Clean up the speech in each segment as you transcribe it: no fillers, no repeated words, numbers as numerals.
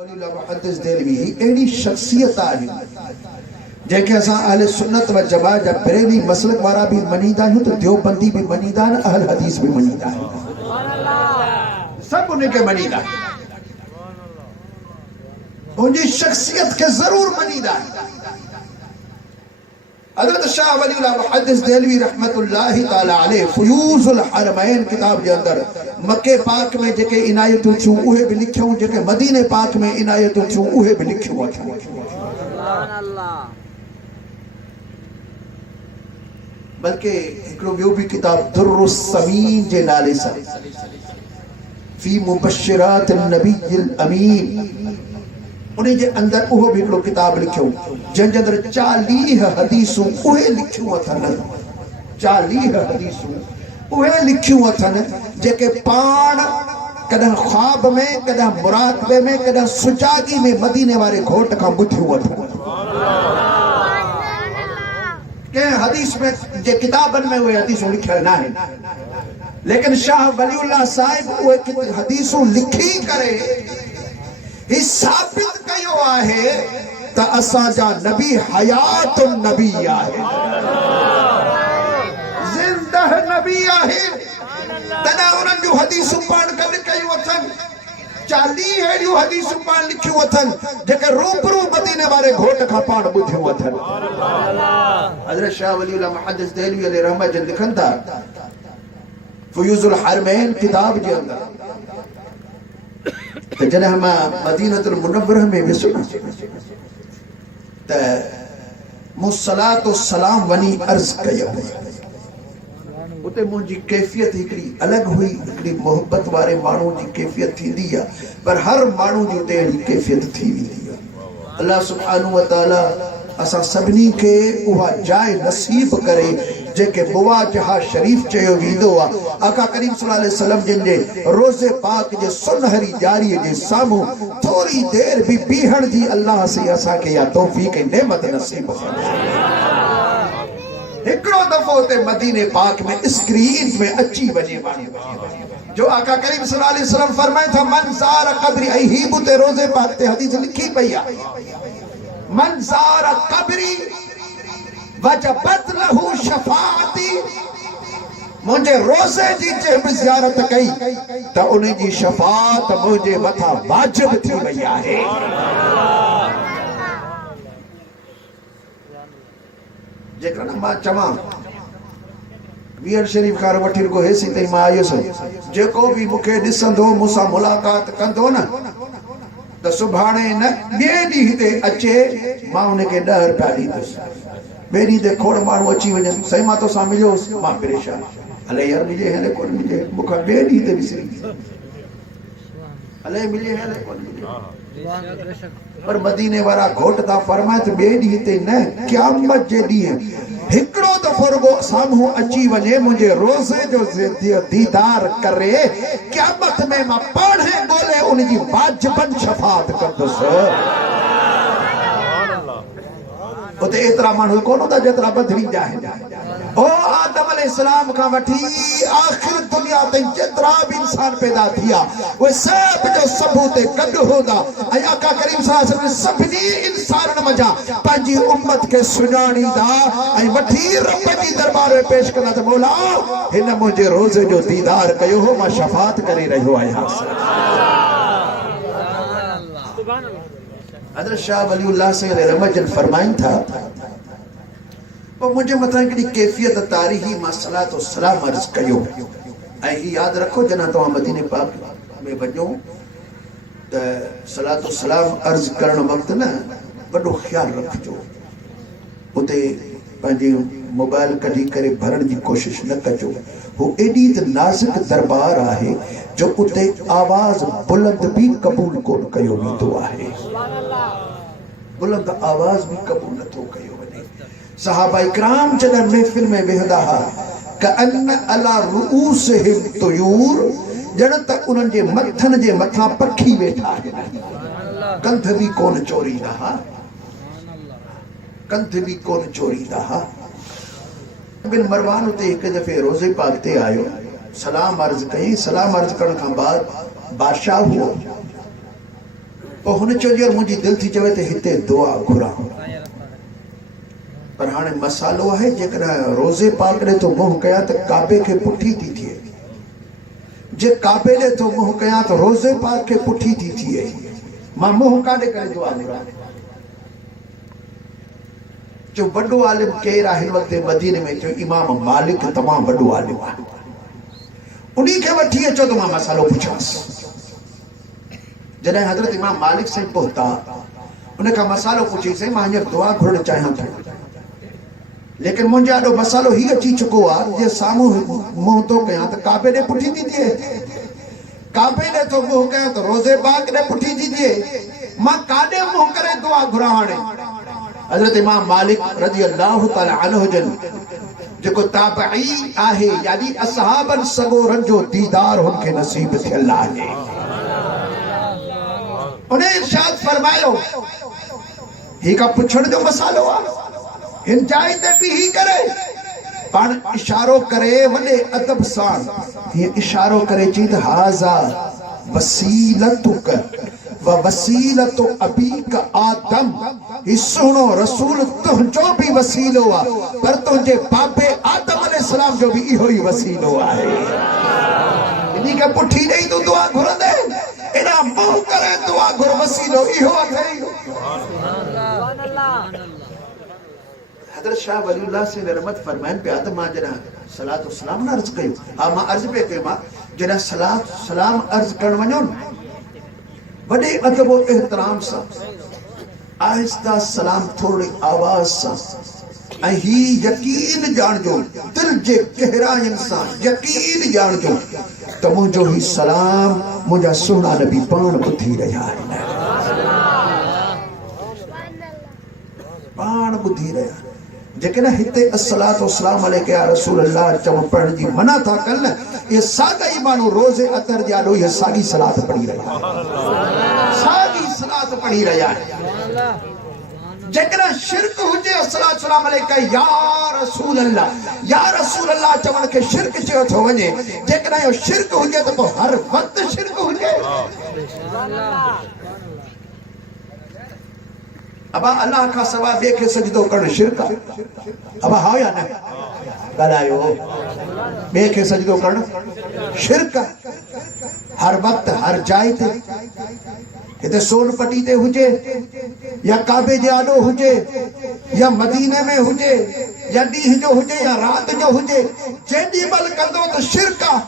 वलीउल्लाह मुहद्दिस देलवी एड़ी शख्सियत आहे जेके असां अहले सुन्नत व जमात जा बरेली मसलक वारा भी मनीदा आहियूं तो देवबंदी भी मनीदा आहिनि अहल हदीस भी मनीदा आहिनि सब उनके मनीदा उनकी शख्सियत के जरूर मनीदा है। हज़रत शाह वलीउल्लाह मुहद्दिस देलवी रहमतुल्लाहि तआला अलैह फयूज़ुल हरमैन किताब के अंदर मक्के पाक में जेके इनायतूं थियूं उहे भी लिखियूं, जेके मदीने पाक में इनायतूं थियूं उहे भी लिखियूं अथनि। सुभान अल्लाह। बल्कि हिकिड़ो ॿियो भी किताब दुर्रुस समीन जे नाले सां फी मुबश्शिरात नबील अमीन उन्हें जे अंदर उहो भी हिकिड़ो किताब लिखियो जंहिंजे अंदर 40 हदीसूं उहे लिखियूं अथनि 40 हदीसूं उहे लिखियूं अथनि जेके पाण कॾहिं ख्वाब में कॾहिं मुराक़बे में कॾहिं सुजागी में मदीने वारे घोट खां ॿुधियूं अथनि। कंहिं हदीस में जे किताबनि में उहे हदीसूं लिखियल न आहिनि, लेकिन शाह वलीउल्लाह साहिब उहे हदीसूं लिखी करे ही साबित कयो आहे त असांजा नबी हयातुन नबी आहे, ज़िंदह नबी आहे। तॾहिं उन्हनि जूं हदीसूं पाण गॾु कयूं अथनि 40 अहिड़ियूं हदीसूं पाण लिखियूं अथनि जेके रूबरू मदीने वारे घोट खां पाण ॿुधियूं अथनि। हज़रत शाह वलीउल्लाह मुहद्दिस देलवी अलैहि रहमत जन लिखनि था फयूज़ुल हरमैन किताब जे अंदर त जॾहिं मां मदीनतुल मुनव्वरह में वियुसि न त मूं सलातो सलाम वञी अर्ज़ कयो। उते मुंहिंजी कैफ़ियत हिकिड़ी अलॻि हुई, हिकिड़ी मोहब्बत वारे माण्हू जी कैफ़ियत थींदी आहे, पर हर माण्हू जी उते अहिड़ी कैफ़ियत थी वेंदी आहे। अल्लाह सुब्हानहू व तआला असां सभिनी खे उहा जाइ नसीब करे जेके मुवाजहा शरीफ चयो वेंदो आहे। आका करीम सल्लल्लाहु अलैहि वसल्लम जिन जे रोज़े पाक जे सुनहरी जारीअ जे साम्हूं थोरी देर भी बीहण जी अल्लाह से असांखे या तौफ़ीक़ ऐं नेमत नसीब हिकिड़ो दफ़ो उते मदीने पाक में स्क्रीन में अची वञे माण्हू जो आका करीम सल्लल्लाहु अलैहि वसल्लम फरमाए था मन ज़ार क़ब्री ऐं ही बि उते रोज़े पाक ते हदीस लिखी पई आहे मन ज़ार क़ब्री वजबत लहू शफाअती मुझे रोज़े जी जब ज़ियारत कई त उन जी शफाअत मुझे मथा वाजिब थी वई आहे। जेकर न मां चवां वीर शरीफ खां वठी रुगो हेसी ताईं मां आयुसि जेको भी मूंखे ॾिसंदो मूंसां मुलाक़ात कंदो न त सुभाणे न ॿिए ॾींहं ते अचे मां उनखे 10 रुपया ॾींदुसि। ॿिए ॾींहं ते खोड़ माण्हू अची वञनि साईं मां तोसां मिलियोसि मां परेशान अले यार मिले हले कोन मिले मूंखां ॿिए ॾींहं ते विसरी अले मिले हले कोन मिले पर मदीने वारा घोट था फरमाए त ॿिए ॾींहं ते न क़यामत जे ॾींहुं हिकिड़ो दफ़ो रुगो साम्हूं अची वञे मुंहिंजे रोज़े जो दीदार करे क़यामत में मां पाणे ॻोल्हे उन जी वाजिबन शफ़ाअत कंदुसि। उते एतिरा माण्हू कोन हूंदा जेतिरा बदरी जा आहिनि। ओ आदम अलैहिस्सलाम खां वठी आख़िर दुनिया ताईं जेतिरा भी इंसान पैदा थिया उहे सभ जो सभु ते गॾु हूंदा ऐं आका करीम सल्लल्लाहु अलैहि वसल्लम सभिनी इंसाननि मंझां पंहिंजी उम्मत खे सुञाणींदा ऐं वठी रब जी दरबार में पेश कंदा त मौला हिन मुंहिंजे रोज़े जो दीदार कयो हो मां शफ़ाअत करे रहियो आहियां। हज़रत शाह वलीउल्लाह से रहमत जन फरमाइन था और मुझे मथा हिकिड़ी कैफ़ियत तारीख़ी मां सलातो सलाम अर्ज़ कयो ऐं ही यादि रखो जॾहिं तव्हां मदीने पाक में वञो त सलातो सलाम अर्ज़ करण वक़्तु न वॾो ख़्यालु रखिजो उते पंहिंजी मोबाइल कढी करे भरण जी कोशिश न कजो। हू एॾी त नाज़ुक दरबार आहे जो उते आवाज़ बुलंद भी क़बूल कोन कयो वेंदो आहे, बुलंद आवाज़ भी क़बूल नथो कयो वञे। सहाबा इकराम जॾहिं महफ़िल में वेहंदा हुआ कअन्न अला रुऊसिहिम तुयूर ॼण त उन्हनि जे मथनि जे मथां पखी वेठा आहिनि, कंध भी कोन चोरींदा हुआ, कंध भी कोन चोरींदा हुआ। बिन मरवान उते हिकु दफ़े रोज़े पाक ते आयो सलाम अर्ज़ कई। सलाम अर्ज़ करण खां बाद बादशाह हुओ पोइ हुन चयो यार मुंहिंजी दिलि थी चवे त हिते दुआ घुरां, पर हाणे मसालो आहे जेकॾहिं रोज़े पाक ॾे तो मुंहुं कयां त काबे खे पुठी थी थिए, जे काबे ॾे तो मुंहुं कयां त रोज़े पाक खे पुठी थी थिए। मां मुंहुं काॾे करे दुआ घुरां? जो वॾो आलिम केरु आहे हिन वक़्तु मदीने में? चयो इमाम मालिक तमामु वॾो आलिम आहे, उन्ही खे वठी अचो त मां मसालो पुछांसि। जॾहिं हज़रत इमाम मालिक साईं पहुता, उन खां मसालो पुछी, साईं मां हींअर दुआ घुरणु चाहियां थो, लेकिन मुंहिंजो एॾो मसालो ही अची चुको आहे जे साम्हूं मुंहुं थो कयां त काबे ॾे पुठी थी थिए, काबे ॾे थो मुंहुं कयां त रोज़े पाक ॾे पुठी थी थिए, मां काॾे मुंहुं करे दुआ घुरां? हाणे हज़रत इमाम मालिक रज़ी अल्लाह ताला अन्हु जन जेको ताबई आहे, यानी असहाबन सगोरन जो दीदार हुनखे नसीब थियल आहे, उन इरशाद फरमायो ही का पुछण जो मसालो आहे? हिन जाइ ते बि ही करे पाण इशारो करे वॾे अदब सां, हीअ इशारो करे चई त हाज़ा वसीलतुक व वसीलतु अबीक आदम, ही सुहिणो रसूल तुंहिंजो बि वसीलो आहे, पर तुंहिंजे बाबे आदम अलैहिस्सलाम जो बि इहो ई वसीलो आहे। इन्ही खे पुठी ॾेई तूं दुआ घुरंदे, एॾा मुंहुं करे दुआ घुर, वसीलो इहो आहे। हज़रत शाह वलीउल्लाह से रहमत फरमाइन पिया त मां जॾहिं सलात व सलाम न अर्ज़ कयो, हा मां अर्ज़ पे कयो, मां जॾहिं सलात सलाम अर्ज़ करण वञो न, वॾे अदब और एहतराम सां, आहिस्ता सलाम थोड़ी आवाज़ सां, ऐं ही यकीन ॼाणजो, दिल जे गहराइनि सां यकीन ॼाणजो त मुंहिंजो ही सलाम मुंहिंजा सुहिणा नबी पाण ॿुधी रहिया आहिनि, पाण ॿुधी रहिया। जेकॾहिं हिते अस्सलातु वस्सलाम अलैका या रसूल अल्लाह चवण पढ़ण जी मना था कनि न, इहे साॻा ई माण्हू रोज़े अतर जे आॾो इहे साॻी सलात पढ़ी रहिया आहिनि, साॻी सलात पढ़ी रहिया आहिनि। जेकॾहिं शिरक हुजे अस्सलातु वस्सलाम अलैका या रसूल अल्लाह चवण खे शिरक चयो थो वञे, जेकॾहिं इहो शिरक हुजे त पोइ हर वक़्तु शिरक हुजे। अबा अल्लाह का सवा ॿिए खे सजदो करणु शिरक आहे? अबा हा या न ॻाल्हायो? ॿिए खे सजदो करणु शिरक आहे। हर वक़्तु हर जाइ ते, हिते सोनपटी ते हुजे या काबे जे आॾो हुजे या मदीने में हुजे या ॾींहं जो हुजे या राति जो हुजे, जेॾी महिल कंदो त शिरक आहे।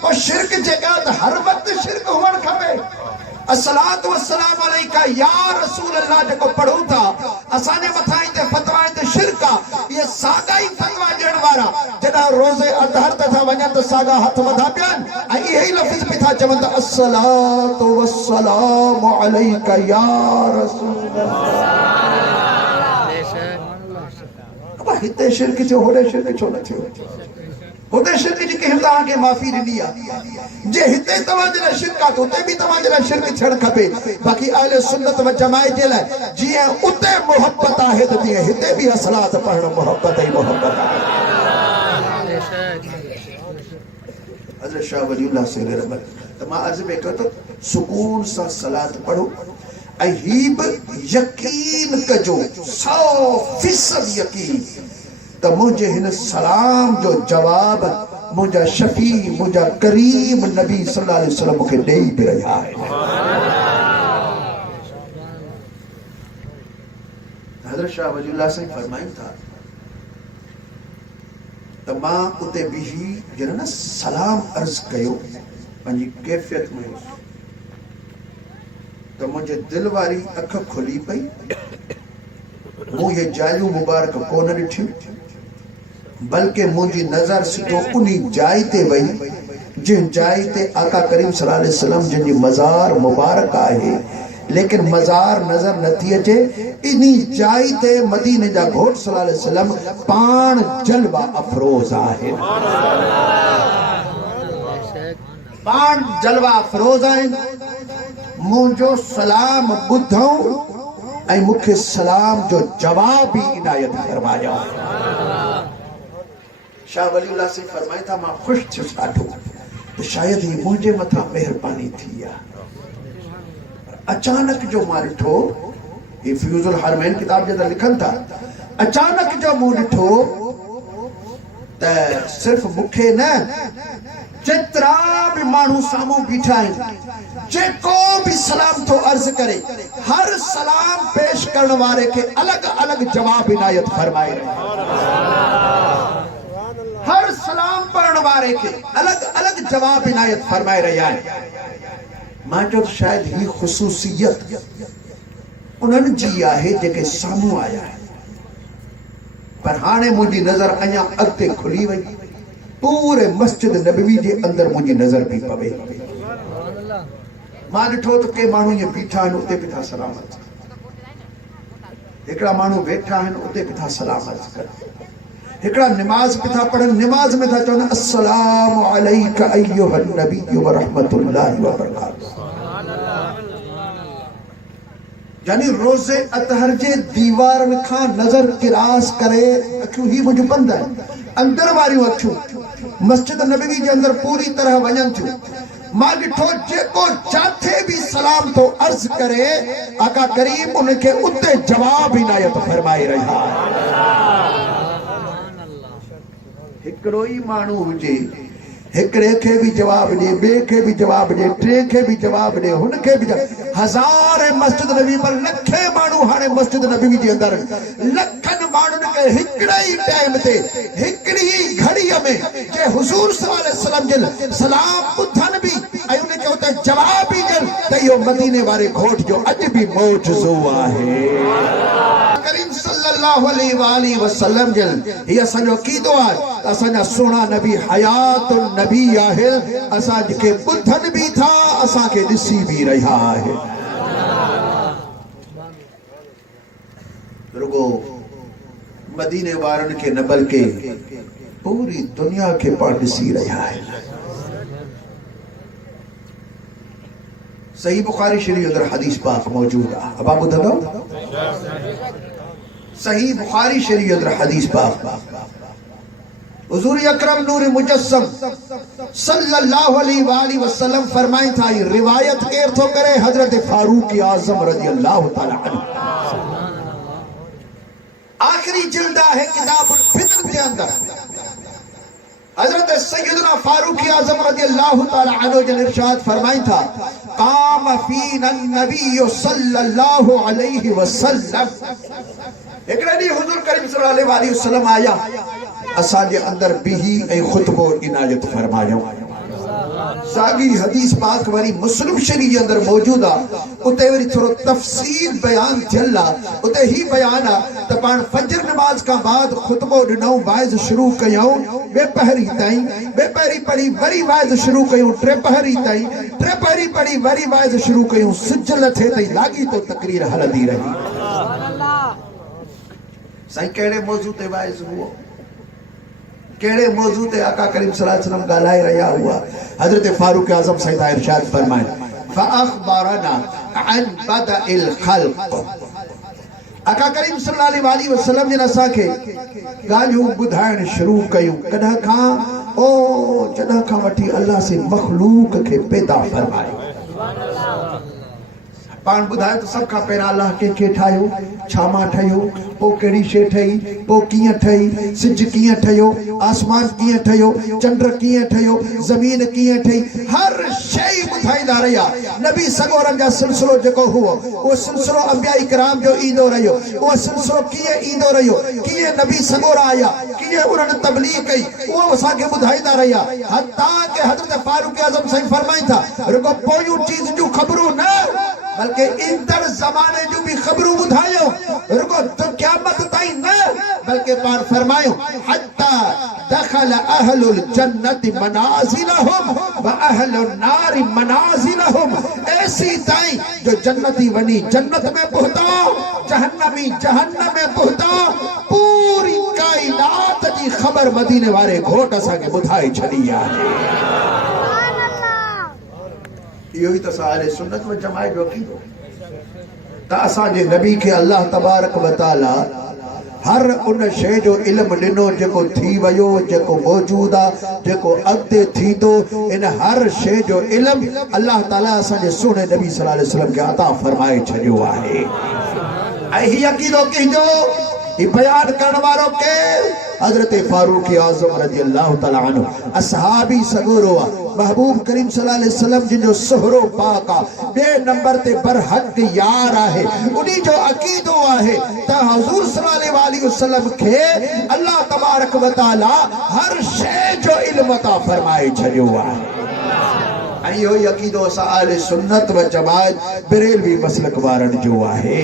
पोइ शिरक जेका त हर वक़्तु शिरक हुअणु खपे। अस्सलातु वस्सलाम अलैका या रसूल अल्लाह जेको पढ़ूं था, असांजे मथां हिते फतवा ते शिरक आहे। इहे साॻा ई फतवा ॾियण वारा जॾहिं रोज़े अदहर ते था वञनि त साॻा हथ वधा पिया आहिनि ऐं इहे ई लफ़्ज़ बि था चवनि त अस्सलातु वस्सलाम अलैका या रसूल अल्लाह। हिते शिरक थियो, होॾे शिरक छो न थियो? होॾे शिरक जी कंहिं तव्हांखे माफ़ी ॾिनी आहे। जे हिते तव्हां जे लाइ शिरक आहे त उते बि तव्हां जे लाइ शिरक थियणु खपे। बाक़ी अहले सुन्नत व जमाअत जे लाइ जीअं उते मोहब्बत आहे त तीअं हिते बि असलात पढ़णु मोहब्बत ई मोहब्बत आहे। हज़रत शाह वलीउल्लाह से रहमत त मां अर्ज़ में कयो त सुकून सां सलात पढ़ो ऐं ही बि यकीन कजो, 100% यकीन त मुंहिंजे हिन सलाम जो जवाब मुंहिंजा शफ़ी मुंहिंजा करीम नबी सल्लल्लाहु अलैहि वसल्लम मूंखे ॾेई बि रहिया आहिनि। हज़रत शाह वलीउल्लाह साईं फरमाइनि था त मां उते बीही जॾहिं न सलाम अर्ज़ कयो पंहिंजी कैफ़ियत में त मुंहिंजे दिलि वारी अख खुली पई। मूं इहे जायूं मुबारक कोन ॾिठियूं, बल्कि मुंहिंजी नज़र सिधो उन्ही जाइ ते वई जिन जाइ ते आका करीम सल्लल्लाहु अलैहि वसल्लम जिनजी मज़ार मुबारक आहे, लेकिन मज़ार नज़र नथी अचे। इन्ही जाइ ते मदीने जा घोट सल्लल्लाहु अलैहि वसल्लम पाण जलवा अफरोज़ आहे, पाण जलवा अफरोज़ आहिनि। मुंहिंजो सलाम ॿुधऊं ऐं मूंखे सलाम जो जवाब ई इनायत फरमायो। शाह वलीउल्लाह से फरमाए था मां ख़ुशि थियुसि ॾाढो त शायदि ही मुंहिंजे मथां महिरबानी थी आहे। अचानक जो मां ॾिठो, ये फ्यूजुल हरमैन किताब जे अंदर लिखनि था, अचानक जो मूं ॾिठो त सिर्फ़ मूंखे न, जेतिरा बि माण्हू साम्हूं बीठा आहिनि, जेको बि सलाम थो अर्ज़ करे, हर सलाम पेश करण वारे खे अलग अलग जवाब इनायत फरमाए रहे, हर सलाम पढ़ण वारे खे अलग अलग जवाब इनायत फरमाए रहिया आहिनि। मां चयो शायद ही ख़ुसूसियत उन्हनि जी आहे जेके साम्हूं आया आहिनि, पर हाणे मुंहिंजी नज़र अञा अॻिते खुली वई, पूरे मस्जिद नबवी जे अंदर मुंहिंजी नज़र पई पवे। मां ॾिठो त के माण्हू ईअं बीठा आहिनि, उते बि था सलाम अर्ज़ कनि, हिकिड़ा माण्हू वेठा आहिनि, उते बि था सलाम अर्ज़ कनि, हिकिड़ा निमाज़ बि था पढ़नि, निमाज़ में था चवनि अस्सलामु अलैका अय्युहन नबिय्यु व रहमतुल्लाहि व बरकातुहू। यानी रोज़े अतहर जे दीवारनि खां नज़र किरास करे, अखियूं ही मुंहिंजूं बंदि आहिनि, अंदर वारियूं अखियूं मस्जिद नबवी जे अंदर पूरी तरह वञनि थियूं। मां ॾिठो जेको जाथे बि सलाम थो अर्ज़ करे, आका करीम उनखे उते जवाब इनायत फरमाए रहिया। हिकिड़ो ई माण्हू हुजे, हिकिड़े खे बि जवाब ॾे, ॿिए खे बि जवाब ॾे, टे खे बि जवाब ॾे, हुनखे बि हज़ार मस्जिद नबी पर लखे माण्हू हाणे मस्जिद नबी जे अंदर, लखनि माण्हुनि खे हिकिड़े ई टाइम ते, हिकिड़ी ई घड़ीअ में जे हुज़ूर सल्लल्लाहु अलैहि वसल्लम जे सलाम ॿुधनि बि ऐं उनखे उते जवाब ई ॾियनि, त इहो मदीने वारे घोट जो अॼु बि मौजज़ो आहे। करीम सल्लल्लाहु अलैहि वसल्लम जन ये असांजो अक़ीदो आहे, असांजा सुहिणा नबी हयातुन नबी आहे, असां जेके ॿुधनि बि था, असांखे ॾिसी बि रहिया आहे। रुगो मदीने वारनि खे न बल्कि पूरी दुनिया खे पाण ॾिसी रहिया आहिनि। सही बुखारी शरीफ अंदर हदीस पाक मौजूद आहे, अब आप ॿुधंदव? सही बुखारी शरीफ अंदर हदीस पाक, हुजूर अकरम नूर मुजस्सम सल्लल्लाहु अलैहि वसल्लम फरमाई था, रिवायत केर थो करे, हजरत फारूक आजम रज़ियल्लाहु ताला अन्हु। आखिरी जिल्द है किताबुल फित्न के अंदर हजरत सैयदना फारूक आजम रज़ियल्लाहु ताला अन्हु ने इरशाद फरमाई था, काम फीना नबी सल्लल्लाहु अलैहि वसल्लम, एकड़े डी हुजूर करीम सल्लल्लाहु अलैहि वसल्लम आया, असांजे अंदर बिही ऐं खुतबो इनायत फरमायो। सागी हदीस पाक वरी मुस्लिम शरीफ जे अंदर मौजूद आहे, उते वरी थोरो तफसील बयान थियल आहे। उते ही बयान आहे त पाण फजर नमाज खां बाद खुतबो ॾिनऊं, वाइज़ शुरू कयूं बेपहरी ताईं, बेपहरी पढ़ी वरी वाइज़ शुरू कयूं टेपहरी ताईं, टेपहरी पढ़ी वरी वाइज़ शुरू कयूं, सिज लथे ताईं लागी तो तकरीर हलंदी रही। साईं कहिड़े मौजू ते वाइज़ हुओ, केड़े मौजू ते आका करीम सल्लल्लाहु अलैहि वसल्लम ॻाल्हाए रहिया हुआ? हजरत फारूक आज़म सईद इरशाद फरमाए, फअख़बरना अन बदइल ख़ल्क़, आका करीम सल्लल्लाहु अलैहि वसल्लम जिन असांखे ॻाल्हियूं ॿुधाइण शुरू कयूं, कॾहिं खां जॾहिं खां वठी अल्लाह से मखलूक खे पैदा फरमाए। पाण ॿुधायो त सभ खां पहिरियां अल्लाह कंहिंखे ठाहियो, छा मां ठहियो, पोइ कहिड़ी शइ ठही, पोइ कीअं ठही, सिज कीअं ठहियो, आसमान कीअं ठहियो, चंड कीअं ठहियो, ज़मीन कीअं ठही, हर शइ ॿुधाईंदा रहिया। नबी सगोरनि जा सिलसिलो जेको हुओ, उहो सिलसिलो अंबिया इकराम जो ईंदो रहियो, उहो सिलसिलो कीअं ईंदो रहियो, कीअं नबी सगोरा आया, कीअं उन्हनि तबलीग कई, उहो असांखे ॿुधाईंदा रहिया। हत्ता के हज़रत फारूक आज़म साईं फरमाइनि था, रुगो पोयूं चीज़ जूं ख़बरूं न बल्कि ईंदड़ ज़माने जूं बि ख़बरूं ॿुधायो, रुगो तो क़यामत ताईं न बल्कि पाण फरमायो, हत्ता दखल अहलुल जन्नति मनाज़िलहुम व अहलुन नारि मनाज़िलहुम, ऐसी ताईं जो जन्नती वनी जन्नत में पहुता, जहन्नमी जहन्नम में पहुता, पूरी कायनात जी ख़बर मदीने वारे घोट असांखे ॿुधाए छॾी आहे। इहो ई त असां सुन्नत व जमाअत जो अक़ीदो त असांजे नबी खे अल्लाह तबारक व तआला हर उन शइ जो इल्मु ॾिनो जेको थी वियो, जेको मौजूदु आहे, जेको अॻिते थींदो। इन हर शइ जो इल्मु अल्लाह ताला असांजे सुहिणे नबी सल्लल्लाहु अलैहि वसल्लम खे अता फरमाए छॾियो आहे। ऐं हीअ अक़ीदो कंहिंजो, ही बयान करण वारो केरु? हज़रत फारूक आज़म रज़ी अल्लाह ताला अन्हु, असहाबी सगोरो आहे, महबूब करीम सल्लल्लाहु अलैहि वसल्लम जिनजो सुहरो पाक आहे, ॿिए नंबर ते बरहक यार आहे। उन्हीं जो अक़ीदो आहे त हुज़ूर सल्लल्लाहु अलैहि वसल्लम खे अल्लाह तबारक व तआला हर शइ जो इल्मु अता फरमाए छॾियो आहे। ऐं इहो ई अक़ीदो असां अहले सुन्नत व जमाअत बरेलवी मसलक वारनि जो आहे।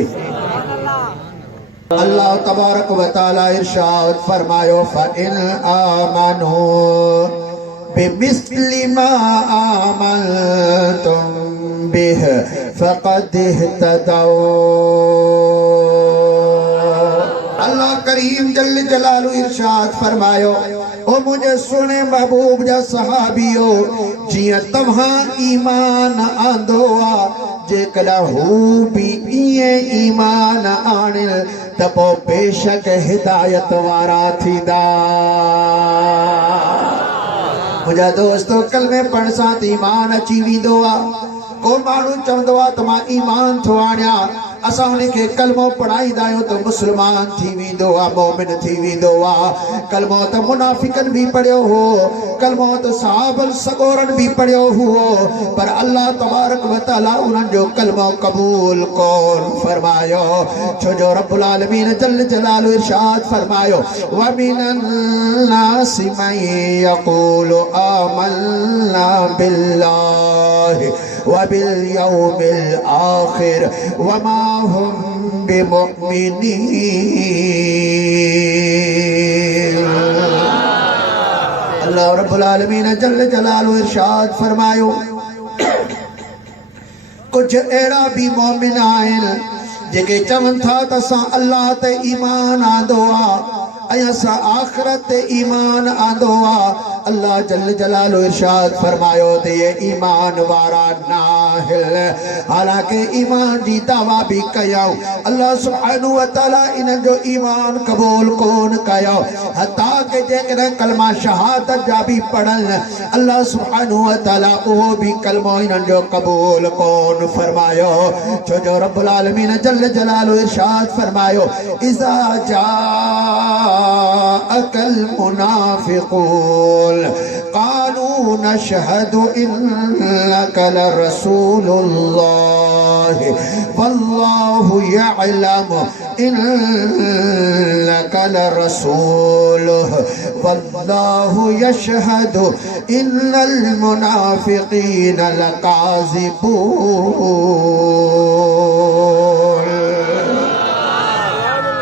अल्लाह तबारक व तआला इरशाद फरमायो, फ़इन आमनू बिमिस्लि मा आमनतुम बिह फ़क़द इह्तदौ। अल्लाह करीम जल्ल जलालु इरशाद फरमायो, ओ मुझे सुने महबूब जा सहाबियो, जियां तव्हां ईमान आंदो आ, जेकॾहिं हू भी ईअं ईमान आणिन त पोइ बेशक हिदायत वारा थींदा। मुंहिंजा दोस्तो, कलमे पढ़ण सां त ईमान अची वेंदो आहे। को माण्हू चवंदो आहे त मां ईमान थो आणियां, असां उनखे कलमो पढ़ाईंदा आहियूं त मुस्लमान थी वेंदो आहे, मोमिन थी वेंदो आहे। कलमो त मुनाफिकन भी पढ़ियो हो, कलमो त सहाबल सगोरन भी पढ़ियो हुओ, पर अल्लाह तबारक व तआला उन्हनि जो कलमो कबूल कोन फरमायो। छो जो रब्बुल आलमीन जल्ल जलालु इरशाद फरमायो, व मिनन नासि मन यक़ूलु आमन्ना बिल्लाहि व बिल यौमिल आखिर व मा हुम बिमुमिनीन। अल्लाह रब्बुल आलमीन जल्ल जलालु इरशाद फरमायो, कुछ अहिड़ा भी मोमिन आहिनि जेके चवनि था त असां अल्लाह ते ईमान आंदो आहे ऐं असां आख़िरत ते ईमान आंदो आहे। अल्लाह जल्ल जलालु इरशाद फरमायो त ये ईमान वारा नाहिल, हालांकि ईमान जी दावा भी कयूं, अल्लाह सुब्हानहु व तआला इन जो ईमान कबूल कोन कयो। हता के जेकॾहिं कलमा शहादत जा भी पढ़न, अल्लाह सुब्हानहु व तआला उहो भी कलमो इन्हनि जो कबूल कोन फरमायो। छो जो रब्बुल आलमीन जल्ल जलालु इरशाद फरमायो, इज़ा जाअकल मुनाफिकून क़ालू नशहदु इन्नका लरसूलुल्लाह वल्लाहु यअलमु इन्नका लरसूलुहु वल्लाहु यशहदु इन्नल मुनाफिकीन लकाज़िबून।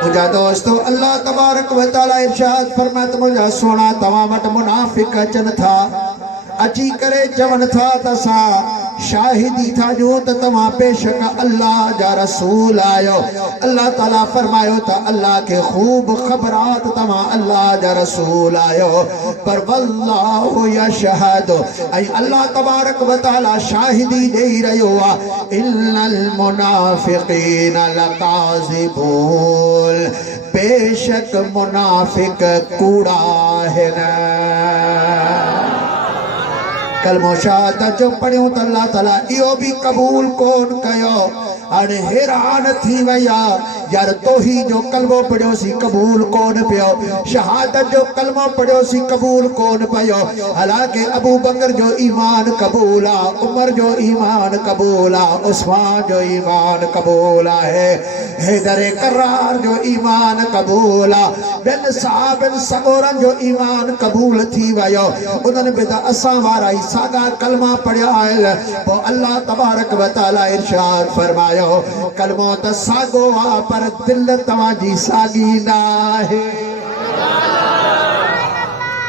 मुझा दोस्तों, अल्लाह तबारक व तआला इरशाद फरमात, मुझा सोना तव्हां वटि मुनाफिक अचनि था, अची करे चवनि था त असां शाहिदी था ॾियूं त तव्हां बेशक अल्लाह जा रसूल आहियो। अल्लाह ताला फरमायो त अल्लाह खे ख़ूब ख़बर आहे त तव्हां अल्लाह जा रसूल आहियो, पर वल्लाहु यशहदु, ऐं अल्लाह तबारक व तआला शाहिदी ॾेई रहियो आहे, इन्नल मुनाफिकीन लकाज़िबून, बेशक मुनाफिक कूड़ा आहिनि। कलमो शहादत जो पढ़ियो त अल्लाह ताला इहो भी कबूल कोन कयो। हाणे हैरान थी वया, यार तोही जो कलमो पढ़ियो सी कबूल कोन पियो, शहादत जो कलमो पढ़ियो सी कबूल कोन पियो, हालांकि अबू बकर जो ईमान कबूल आ, उमर जो ईमान कबूल आ, उस्मान जो ईमान कबूल है, हैदर करार जो ईमान कबूल आ, बिन साहबन सगोरन जो ईमान कबूल थी वयो। उन्हनि बि त असां वारा ई सागा कलमा पढ़िया आहिनि। पोइ अल्लाह तबारक व तआला इरशाद फरमायो, कलमो त सागो आ पर दिल तव्हांजी सागी न आहे।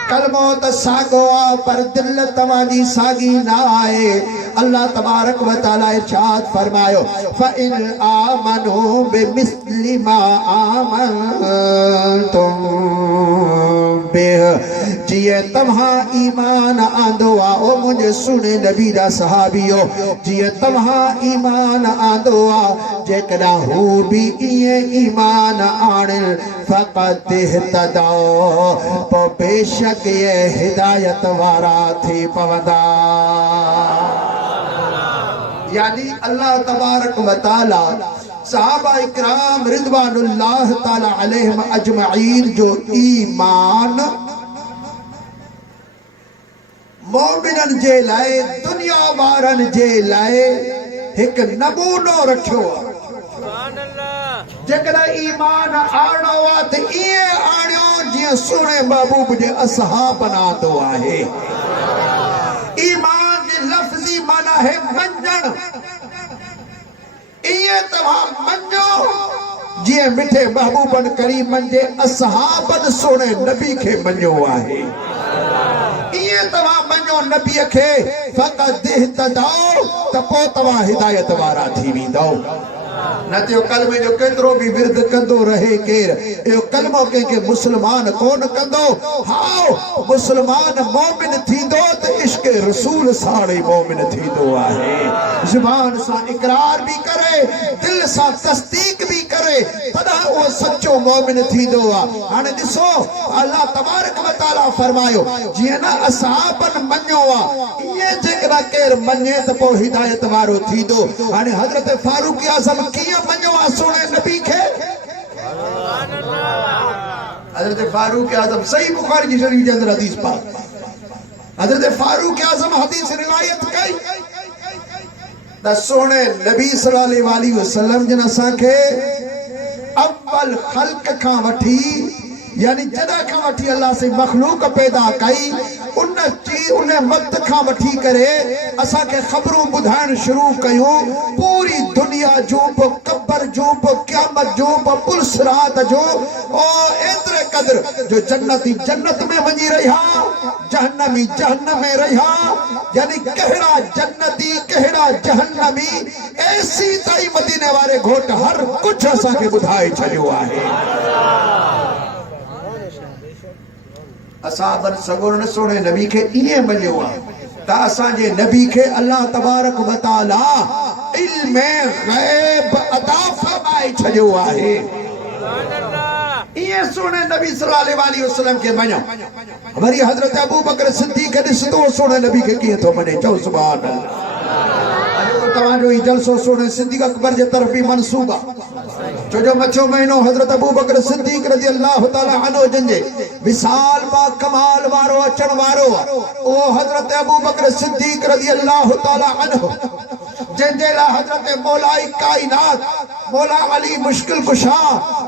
कलमो त सागो आ पर दिल तव्हांजी सागी न आहे। अल्लाह तबारक व तआला इरशाद फरमायो, फ़इन आमनू बिमिस्लि मा आमनतुम बिह जिए तव्हां ईमान आंदो आ ओ मुझे सुने नबी दा सहाबियो जिए तव्हां ईमान आंदो आ जेकॾा हू भी इए ईमान आणे फ़क़त इहतदा पो बेशक ये हिदायत वारा थी पवंदा। यानी अल्लाह तबारक व तआला सहाबा इकराम रिज़वानुल्लाह ताला अलैहिम अजमईन जो ईमान मोमिनन जे लाए दुनिया वारन जे लाए एक नमूनो रखियो जेकॾा ईमान आणो आ त इए आणियो जीअं सुहिणे महबूब जे असहाब बनातो आहे। ईमान जी लफ्ज़ी माना है मंजण इए तव्हां मञो जीअं मिठे महबूबन करीमन जे असहाबन सोने नबी खे मञो आहे। इए तव्हां मञो नबीअ खे फ़क़त इहतदाओ त पोइ तव्हां हिदायत वारा थी वेंदो। न तो कलमे जो केतरो भी विरद कंदो रहे केर यो कलमो के मुसलमान कोन कंदो। हाओ मुसलमान मोमिन थींदो त इश्क रसूल साड़े मोमिन थींदो आहे। जुबान सा इकरार भी करे दिल सा तस्दीक भी करे तदा वो सच्चो मोमिन थींदो आ। हाने दिसो अल्लाह तबारक व तआला फरमायो जिए ना असहाबन मन्यो आ ये जेकरा केर मन्ने त पो हिदायत वारो थींदो। हाने हजरत फारूक आज़म किया मन्यो आ सोने नबी खे हजरत फारूक आज़म सही बुखारी की शरीफ के अंदर हदीस पाक हजरत फारूक आज़म हदीस रिवायत कई त सोने नबी सल्लल्लाहु अलैहि वसल्लम जन असा के अव्वल खल्क का वठी यानी जदा का वठी अल्लाह से मखलूक पैदा कई उन वक्त का वठी करे असा के खबरों बुधान शुरू कयो पूरी दुनिया जो कब्र जो क़यामत जो पुलसरात जो ओ एतरे कदर जो जन्नती जन्नत में वञी रहा जहन्नमी जहन्नम में रहा यानी कहड़ा जन्नती कहड़ा जहन्नमी ऐसी ताई मदीने वाले घोट हर कुछ असा के बुधाए छड़ियो आहे। असाबन सगुन सोने नबी के इए मन्यो आ ता असा जे नबी के अल्लाह तबारक व तआला इल्म गैब अता फरमाए छड़ियो आहे। इए सोने नबी सल्लल्लाहु अलैहि वसल्लम के मन्यो वरी हजरत अबू बकर सिद्दीक दिसतो सोने नबी के किए तो मने चो सुभान अल्लाह। तवा जो जलसो सोने सिद्दीक अकबर जे तरफ भी मंसूबा जो मचो महीनो हजरत अबू बकर सिद्दीक रज़ी अल्लाह ताला अन्हु जंजे विसाल बा कमाल वारो अचण वारो ओ हजरत अबू बकर सिद्दीक रज़ी अल्लाह ताला अन्हु जंजे ला हजरत मौलाई कायनात मौला अली मुश्किल कुशा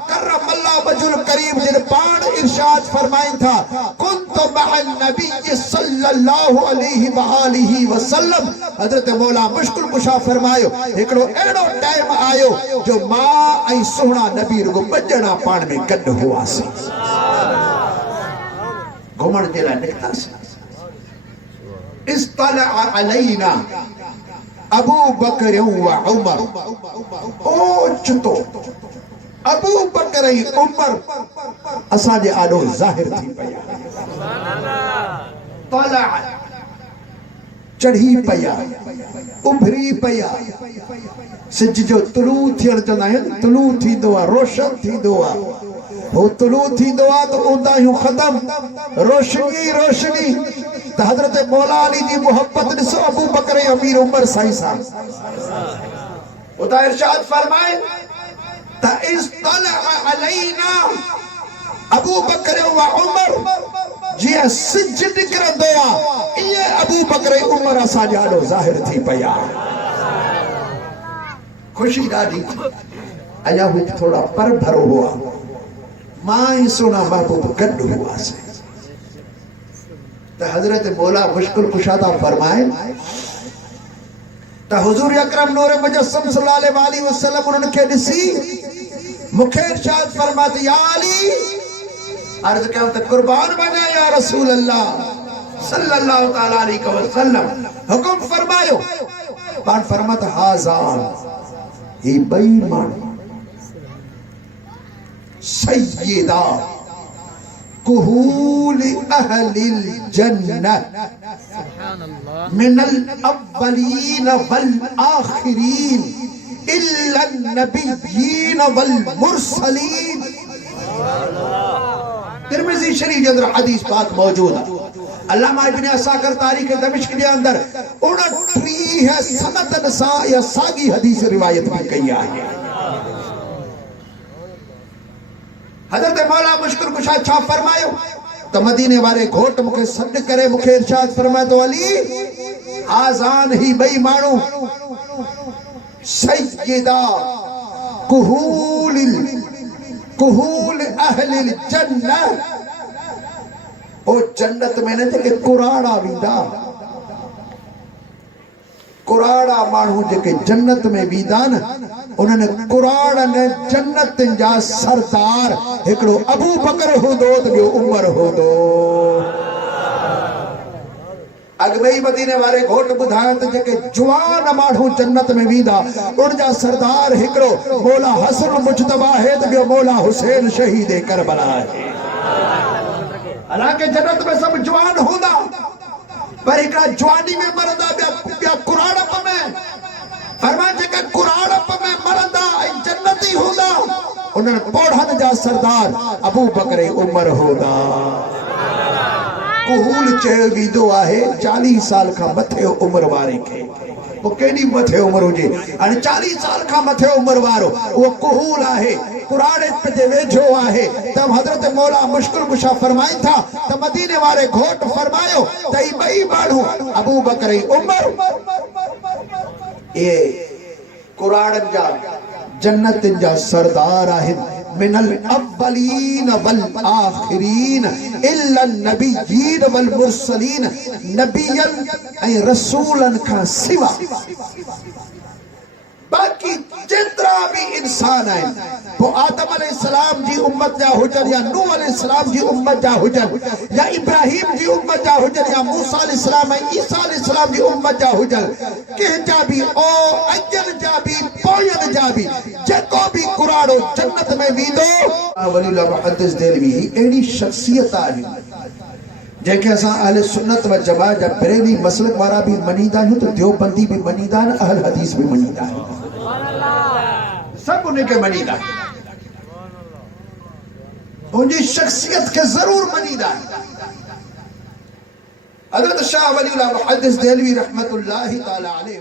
करम अल्लाह वजुल करीम जिन पान इरशाद फरमाइन था कुन्तु मअन नबी सल्लल्लाहु अलैहि व आलिहि वसल्लम हजरत मौला मुश्किल कुशा फरमायो एकड़ो एड़ो टाइम आयो जो मां आई सोहना नबी रुगो बजणा पान में गड हुआसी घुमण जे लाइ निकतासी। इस्तला अलैना अबू बकर व उमर ओचतो अबू बकर उमर असा जे आडो जाहिर थी पया तला चढ़ी पया उभरी पया सिज जो तुलू थियण चंदा आहिनि तुलू थींदो आहे रोशन थींदो आहे वो तुलू थींदो आहे त उंदाहियूं ख़त्म रोशनी रोशनी त हजरत मौला अली जी मोहब्बत ॾिसो अबू बकर अमीर उमर साईं साहब उता इरशाद फरमाए त इस्तला अलैना अबू बकर व उमर जिया सिज निकरंदो आहे इए अबू बकर उमर असां ॾाढो ज़ाहिर थी पया खुशी ॾाढी अञा हू थोड़ा पर भरो हुआ मां ही सोना महबूब गॾु हुआसीं त हजरत मौला मुश्किल कुशादा फरमाए त हुजूर अकरम नूर मुजस्सम सल्लल्लाहु अलैहि वसल्लम उन्हनि खे ॾिसी मूंखे इरशाद फरमाया या अली अर्ज़ कयो त कुर्बान वञा या रसूल अल्लाह सल्लल्लाहु तआला अलैहि वसल्लम हुकुम फरमायो पान फरमात हाज़ान ही बेईमान सय्यदा कुहूल अहलिल जन्नह मिनल अव्वलीन वल आखिरीन इल्ला नबिय्यीन वल मुरसलीन। तिरमिज़ी शरीफ के अंदर हदीस पाक मौजूद है। अल्लामा इब्ने असाकिर तारीख दमिश्क के अंदर 29 सनद सा या सागी हदीस रिवायत भी कई है। हजरत मौला मुश्किल कुशा छा फरमायो तो मदीने वाले घोट मुखे सद करे मुखे इरशाद फरमाए तो अली आजान ही बई मानू सय्यदा कुहूल अहलिल जन्नह ओ जन्नत में न जेके कुराड़ा वींदा कुराड़ा मानू जेके जन्नत में वींदा न उन्होंने कुरान ने जन्नत जा सरदार एकड़ो अबू बकर होंदो तो ॿियो उमर होंदो। अगबई मदीने वाले घोट बुधाया तो जेके जवान माण्हू जन्नत में वींदा उन जा सरदार एकड़ो मौला हसन मुजतबा है तो ॿियो मौला हुसैन शहीद करबला है। हालांकि जन्नत में सब जवान होंदा पर एकड़ा जवानी में मरदा ॿिया कुराड़प में फरमान जेके कुराड़प में मरदा जन्नती होंदा उन्हनि पौड़हनि जा सरदार अबू बकर उमर होंदा। कुहूल चयो वींदो आहे 40 साल खां मथे उम्र वारे खे। वो केडी मथे उम्र हुजे हाणे 40 साल खां मथे उम्र वारो वो कुहूल आहे कुराड़े जे वेझो आहे। तब हजरत मौला मुश्किल कुशा फरमाई था त मदीने वाले घोट फरमायो त ई ॿई माण्हू अबू बकर उमर ये कुराड़न जा जन्नत जा सरदार आहिनि मिनल अव्वलीन वल आखिरीन इल्ला नबिय्यीन वल मुरसलीन नबियन ऐं रसूलन खां सिवा बाकी जितरा भी इंसान है वो आदम अलैहिस्सलाम जी उम्मत जा हुजन या नूह अलैहिस्सलाम जी उम्मत जा हुजन या इब्राहिम जी उम्मत जा हुजन या मूसा अलैहिस्सलाम ऐं ईसा अलैहिस्सलाम जी उम्मत जा हुजन कंहिंजा भी ओ अजन जा भी पोयन जा भी जेको भी कुराड़ो जन्नत में वींदो। वलीउल्लाह मुहद्दिस देलवी एड़ी शख्सियत आहे जेके असां अहले सुन्नत व जमात जा बरेली मसलक वारा भी मनीदा आहियूं तो देवबंदी भी मनीदा आहिनि अहल हदीस भी मनीदा आहिनि सब उनके मनीदा उनकी शख्सियत के जरूर मनीदा है। हजरत शाह वलीउल्लाह मुहद्दिस देलवी रहमतुल्लाहि तआला अलैह